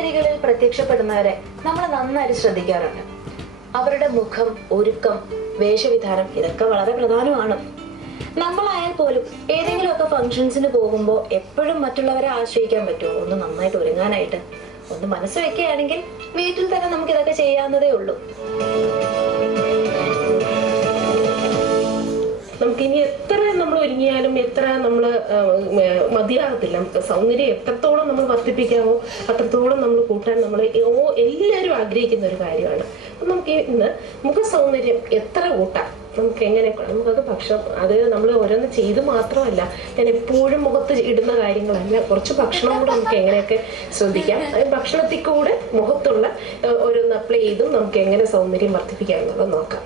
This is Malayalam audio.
വേദികളിൽ പ്രത്യക്ഷപ്പെടുന്നവരെ നമ്മൾ നന്നായിട്ട് ശ്രദ്ധിക്കാറുണ്ട്. അവരുടെ മുഖം, ഒരുക്കം, വേഷവിധാനം ഇതൊക്കെ വളരെ പ്രധാനമാണ്. നമ്മളായാൽ പോലും ഏതെങ്കിലുമൊക്കെ ഫംഗ്ഷൻസിന് പോകുമ്പോൾ എപ്പോഴും മറ്റുള്ളവരെ ആശ്രയിക്കാൻ പറ്റുമോ? ഒന്ന് നന്നായിട്ട് ഒരുങ്ങാനായിട്ട് ഒന്ന് മനസ്സ് വെക്കുകയാണെങ്കിൽ വീട്ടിൽ തന്നെ നമുക്ക് ഇതൊക്കെ ചെയ്യാവുന്നതേ ഉള്ളൂ. നമുക്കിനി എത്ര നമ്മൾ ഒരുങ്ങിയാലും എത്ര നമ്മൾ മതിയാകത്തില്ല. നമുക്ക് സൗന്ദര്യം എത്രത്തോളം നമ്മൾ വർദ്ധിപ്പിക്കാമോ അത്രത്തോളം നമ്മൾ കൂട്ടാൻ നമ്മൾ എല്ലാവരും ആഗ്രഹിക്കുന്ന ഒരു കാര്യമാണ്. നമുക്ക് ഇന്ന് മുഖ സൗന്ദര്യം എത്ര കൂട്ടാം, നമുക്ക് എങ്ങനെ നമുക്കത് ഭക്ഷണം അത് നമ്മൾ ഓരോന്ന് ചെയ്ത് മാത്രമല്ല, ഞാൻ എപ്പോഴും മുഖത്ത് ഇടുന്ന കാര്യങ്ങളല്ല, കുറച്ച് ഭക്ഷണം കൂടെ നമുക്ക് എങ്ങനെയൊക്കെ ശ്രദ്ധിക്കാം. ഭക്ഷണത്തിൽ കൂടെ മുഖത്തുള്ള ഓരോന്ന് അപ്ലൈ ചെയ്തും നമുക്ക് എങ്ങനെ സൗന്ദര്യം വർദ്ധിപ്പിക്കാം എന്നുള്ളത് നോക്കാം.